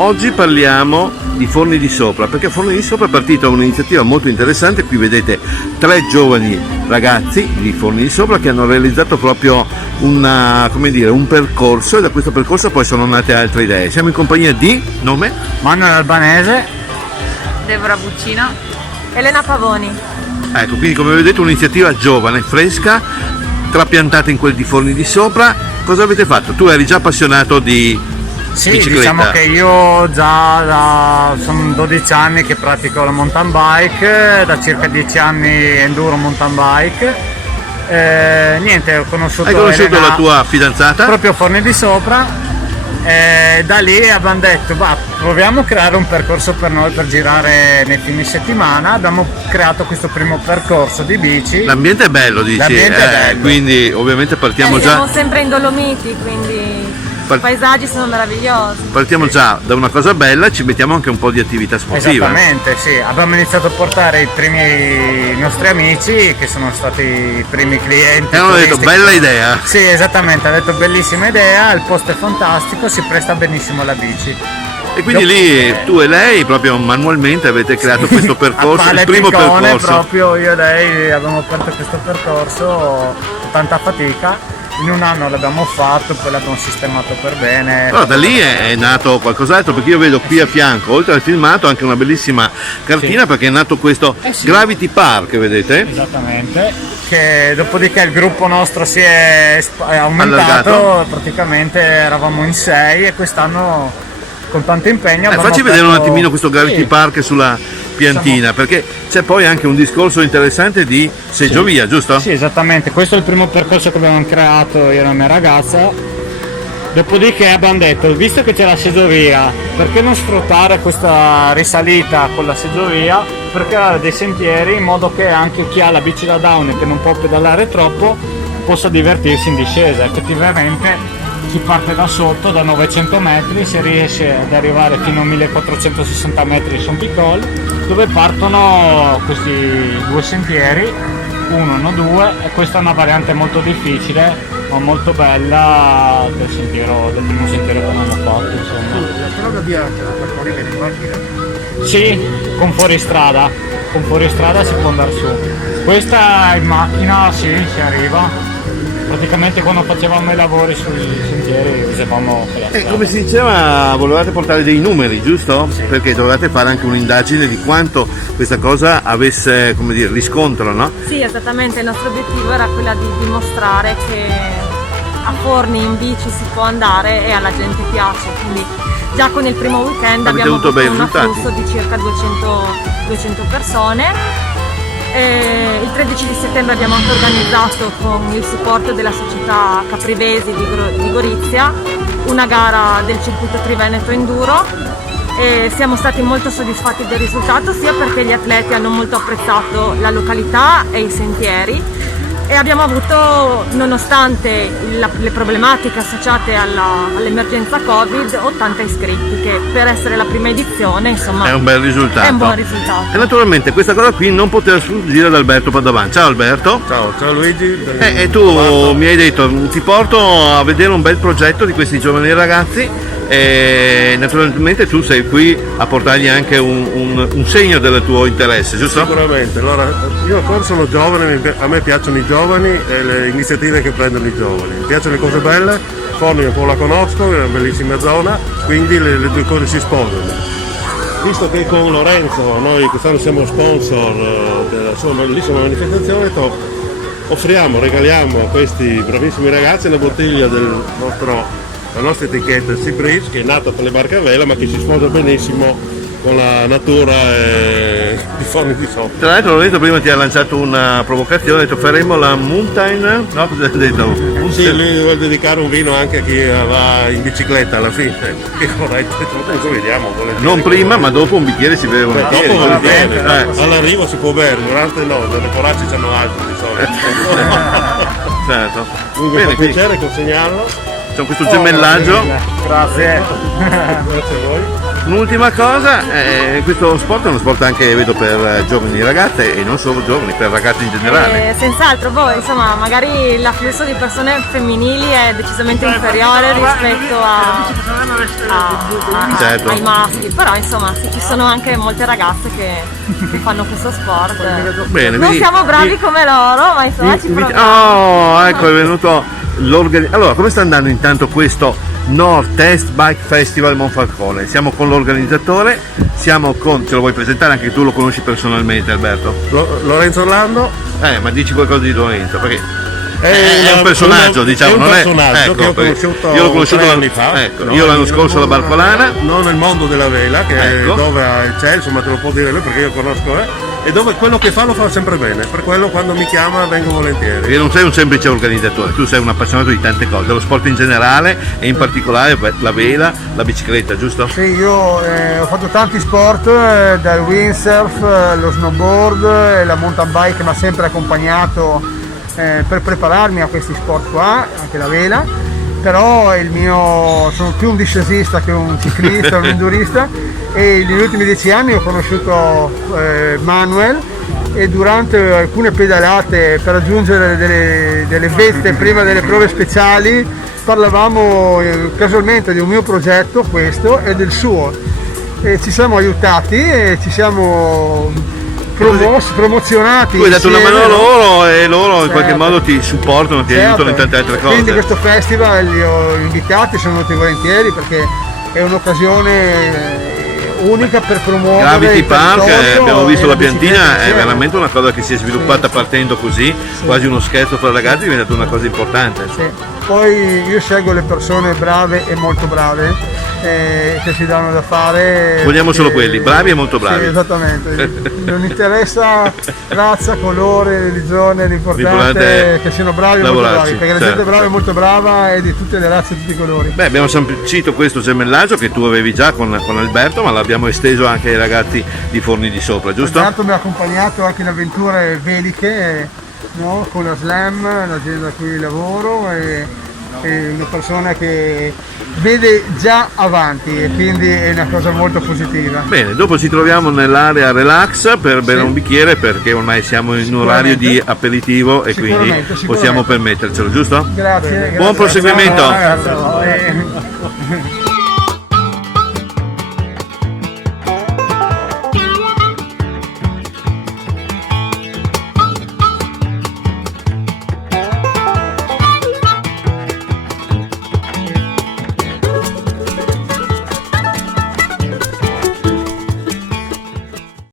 oggi parliamo di Forni di Sopra, perché Forni di Sopra è partita un'iniziativa molto interessante. Qui vedete 3 giovani ragazzi di Forni di Sopra che hanno realizzato proprio un percorso, e da questo percorso poi sono nate altre idee. Siamo in compagnia di nome? Manuel Albanese, Deborah Buccino, Elena Pavoni. Ecco, quindi come vedete un'iniziativa giovane, fresca, trapiantata in quel di Forni di Sopra. Cosa avete fatto? Tu eri già appassionato di bicicletta? Diciamo che io sono 12 anni che pratico la mountain bike, da circa 10 anni enduro mountain bike. Ho conosciuto Hai conosciuto Elena la tua fidanzata? proprio a Forni di Sopra. Da lì abbiamo detto proviamo a creare un percorso per noi per girare nei fine settimana. Abbiamo creato questo primo percorso di bici. L'ambiente è bello, dici? L'ambiente è bello. Quindi ovviamente partiamo Siamo già sempre in Dolomiti, quindi i paesaggi sono meravigliosi. già da una cosa bella, ci mettiamo anche un po' di attività sportiva. Esattamente, sì. Abbiamo iniziato a portare i nostri amici che sono stati i primi clienti. E hanno detto turisti. bella idea. Sì, esattamente, ha detto bellissima idea, il posto è fantastico, si presta benissimo alla bici. E quindi lì tu e lei proprio manualmente avete creato questo percorso, il primo percorso. Proprio io e lei abbiamo aperto questo percorso con tanta fatica. In un anno l'abbiamo fatto, poi l'abbiamo sistemato per bene. Però da lì è nato qualcos'altro, perché io vedo qui a fianco, oltre al filmato, anche una bellissima cartina, perché è nato questo Gravity Park, vedete? Esattamente, che dopodiché il gruppo nostro si è aumentato, allargato. Praticamente eravamo in 6 e quest'anno con tanto impegno abbiamo Facci vedere un aperto- attimino questo Gravity Sì. Park sulla piantina, perché c'è poi anche un discorso interessante di seggiovia, giusto? Sì, esattamente, questo è il primo percorso che abbiamo creato io e la mia ragazza. Dopodiché abbiamo detto, visto che c'è la seggiovia, perché non sfruttare questa risalita con la seggiovia per creare dei sentieri in modo che anche chi ha la bici da down e che non può pedalare troppo possa divertirsi in discesa. Effettivamente si parte da sotto, da 900 metri, si riesce ad arrivare fino a 1460 metri su un picol, dove partono questi 2 sentieri, uno, 2, e questa è una variante molto difficile ma molto bella del primo sentiero che abbiamo fatto, insomma. La strada bianca la percorrere in macchina? Sì, con fuoristrada si può andare su. Questa in macchina sì, si arriva. Praticamente quando facevamo i lavori sui sentieri usavamo quella strada. Come si diceva, volevate portare dei numeri, giusto? Sì. Perché dovevate fare anche un'indagine di quanto questa cosa avesse, come dire, riscontro, no? Sì, esattamente, il nostro obiettivo era quello di dimostrare che a Forni in bici si può andare e alla gente piace, quindi già con il primo weekend Avete abbiamo avuto bei un risultati. afflusso di circa 200 persone. Il 13 di settembre abbiamo anche organizzato, con il supporto della società Caprivesi di Gorizia, una gara del circuito Triveneto Enduro, e siamo stati molto soddisfatti del risultato, sia perché gli atleti hanno molto apprezzato la località e i sentieri, e abbiamo avuto, nonostante le problematiche associate all'emergenza Covid, 80 iscritti, che per essere la prima edizione, insomma, È un bel risultato. è un buon risultato. E naturalmente questa cosa qui non poteva sfuggire ad Alberto Padovan. Ciao Alberto. Ciao Luigi. E tu mi hai detto, ti porto a vedere un bel progetto di questi giovani ragazzi, e naturalmente tu sei qui a portargli anche un segno del tuo interesse, giusto? Sicuramente, allora io ancora sono giovane, a me piacciono i giovani e le iniziative che prendono i giovani, mi piacciono le cose belle, Forni un po' la conosco, è una bellissima zona, quindi le due cose si sposano. Visto che con Lorenzo noi quest'anno siamo sponsor della sua bellissima manifestazione, regaliamo a questi bravissimi ragazzi una bottiglia la nostra etichetta Sea Breeze, che è nata per le barche a vela ma che si sposa benissimo con la natura di Forni di Sopra. Tra l'altro Lorenzo prima ti ha lanciato una provocazione, ha detto faremo la mountain, no? Cosa hai detto? Sì, lui vuole dedicare un vino anche a chi va in bicicletta alla fine. Che corretto, adesso vediamo. Non prima, ma dopo un bicchiere si beve volentieri. Dopo volentieri, Eh. all'arrivo si può bere, durante no, le poracce c'hanno altro di solito. Certo. Comunque Bene, fa piacere consegnarlo. c'è questo gemellaggio. Grazie. Grazie a voi. Un'ultima cosa, questo sport è uno sport anche vedo per giovani ragazze e non solo giovani, per ragazzi in generale. Senz'altro, insomma, magari l'afflusso di persone femminili è decisamente inferiore rispetto Certo. ai maschi, però insomma sì, ci sono anche molte ragazze che fanno questo sport. Bene, Non siamo bravi come loro, ma insomma ci proviamo. Oh, ecco, è venuto Allora, come sta andando intanto questo Nord-Est Bike Festival Monfalcone? Siamo con l'organizzatore, siamo con, ce lo vuoi presentare anche tu, lo conosci personalmente Alberto? Lorenzo Orlando Ma dici qualcosa di Lorenzo, perché è un personaggio, diciamo, è un non personaggio ecco, che ho perché conosciuto io l'ho conosciuto 3 anni fa. Ecco, No? io l'anno scorso alla Barcolana. Non nel mondo della vela, che Ecco. è dove c'è, insomma te lo può dire lui perché io conosco, e dove quello che fa lo fa sempre bene, per quello quando mi chiama vengo volentieri. Perché non sei un semplice organizzatore, tu sei un appassionato di tante cose, dello sport in generale e in particolare la vela, la bicicletta, giusto? Sì, io ho fatto tanti sport, dal windsurf, lo snowboard e la mountain bike mi ha sempre accompagnato per prepararmi a questi sport qua, anche la vela, però sono più un discesista che un ciclista, un endurista, e negli ultimi 10 anni ho conosciuto Manuel, e durante alcune pedalate per raggiungere delle vette prima delle prove speciali parlavamo casualmente di un mio progetto, questo, e del suo, e ci siamo aiutati e ci siamo promozionati. Tu hai dato una insieme, mano a no? loro e loro in qualche Certo. modo ti supportano, ti Certo. aiutano in tante altre cose. Quindi questo festival li ho invitati, sono venuti volentieri perché è un'occasione unica per promuovere Gravity il Park, territorio abbiamo visto e la bicicletta piantina, è insieme. veramente una cosa che si è sviluppata partendo così, quasi uno scherzo per ragazzi, è diventata una cosa importante. Sì. Poi io scelgo le persone brave e molto brave che si danno da fare. Vogliamo solo perché- quelli, bravi e molto bravi. Sì, esattamente. Non interessa razza, colore, religione, l'importante L'importante è che siano bravi e molto lavorarci, bravi, perché la certo. gente brava e molto brava è di tutte le razze e tutti i colori. Beh, abbiamo sancito questo gemellaggio che tu avevi già con Alberto, ma l'abbiamo esteso anche ai ragazzi di Forni di Sopra, giusto? Alberto mi ha accompagnato anche in avventure veliche, no? Con la Slam, l'azienda a cui lavoro, è una persona che vede già avanti e quindi è una cosa molto positiva. Bene, dopo ci troviamo nell'area relax per bere un bicchiere perché ormai siamo in un orario di aperitivo e quindi Sicuramente. possiamo permettercelo, giusto? Grazie. Buon proseguimento. Grazie.